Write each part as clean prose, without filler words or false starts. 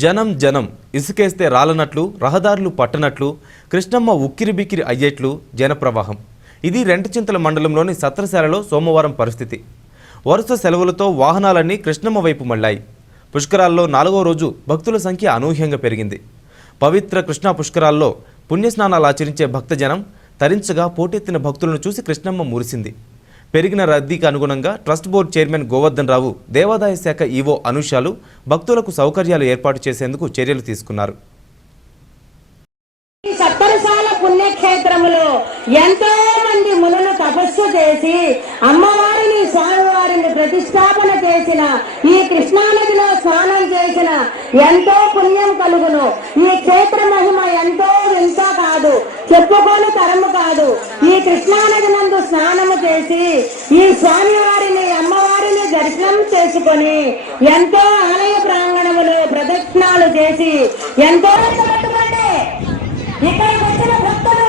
జనం జనం ఇసుకేస్తే రాలనట్లు రహదారులు పట్టనట్లు కృష్ణమ్మ ఉక్కిరిబిక్కిరి అయ్యేట్లు జనప్రవాహం. ఇది రెంటచింతల మండలంలోని సత్రశాలలో సోమవారం పరిస్థితి. వరుస సెలవులతో వాహనాలన్నీ కృష్ణమ్మ వైపు మళ్లాయి. పుష్కరాల్లో 4వ రోజు భక్తుల సంఖ్య అనూహ్యంగా పెరిగింది. పవిత్ర కృష్ణా పుష్కరాల్లో పుణ్యస్నానాలు ఆచరించే భక్తజనం తరించగా పోటెత్తిన భక్తులను చూసి కృష్ణమ్మ మురిసింది. పెరిగిన రద్దీకి అనుగుణంగా ట్రస్ట్ బోర్డు చైర్మన్ గోవర్ధన్ రావు, దేవాదాయ శాఖ ఈవో అనుషాలు భక్తులకు సౌకర్యాలు ఏర్పాటు చేసేందుకు చర్యలు తీసుకున్నారు. సత్తరసాల పుణ్యక్షేత్రములో ఎంతో మంది మునులు తపస్సు చేసి అమ్మవారిని స్వామివారిని ప్రతిష్టాపన చేసిన ఈ కృష్ణానదిలో స్నానం చేసిన ఎంతో పుణ్యం కలుగును. ఈ క్షేత్ర మహిమ ఎంతో వింత కాదు, చెప్పుకోని తరము కాదు. ఈ కృష్ణానది నందు స్నానము చేసి ఈ స్వామివారిని అమ్మవారిని దర్శనం చేసుకొని ఎంతో ఆలయ ప్రాంగణములో ప్రదక్షిణాలు చేసి ఎంతో ఇక్కడికి వచ్చిన భక్తులు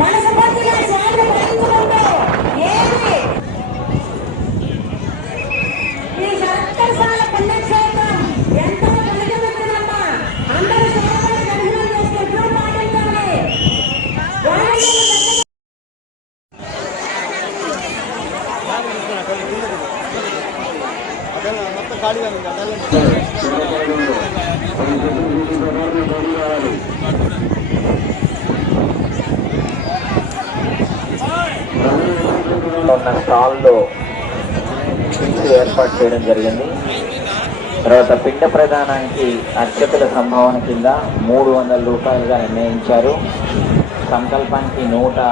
మనసు పొందిన శాంతి గ్రహించుకుంటూ ఏది ఈ సత్తరసాల పుణ్యక్షేత్రం ఎంతో కలిగిపోతుందమ్మా. అందరూ సేవలు దర్శనం చేస్తే ఎప్పుడు పాటించాలి. ఉన్న స్టాల్లో కిట్స్ ఏర్పాటు చేయడం జరిగింది. తర్వాత పిండ ప్రదానానికి అర్చకుల సంభావన కింద 300 రూపాయలుగా నిర్ణయించారు. సంకల్పానికి 100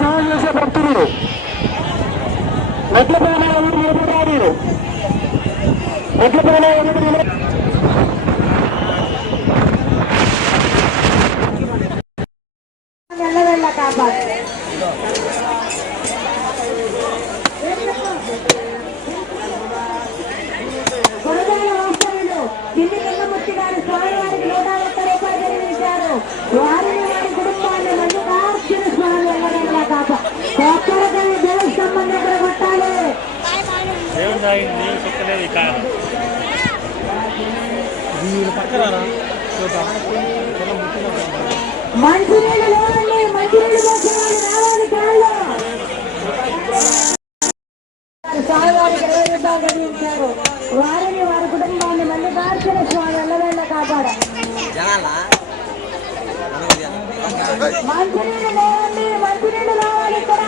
స్నానం చేసే భక్తులు మెట్ల పైన వెళ్ళ కాపాడు. గురజాల వాస్తవ్యులు కింది లింగమూర్తి గారు స్వామివారికి 101 రూపాయలు చెల్లించారు. వారిని వారి కుటుంబాన్ని మల్లికార్జున స్వామి వెళ్ళగల కాప కొత్తరకని దేవస్తంభం దగ్గర కొట్టాలి. మంచినీళ్ళు లేవండి, మంచినీళ్ళు పోసేవాళ్ళు రావాలి కాళ్ళు. స్వామివారికి 20 రూపాయలు చెల్లించారు. వారిని వారి కుటుంబాన్ని మల్లికార్జున స్వామి వెళ్ళవేళ్ళ కాపాడ. మంచినీళ్ళు లేవండి, మంచినీళ్ళు రావాలి ఇక్కడ.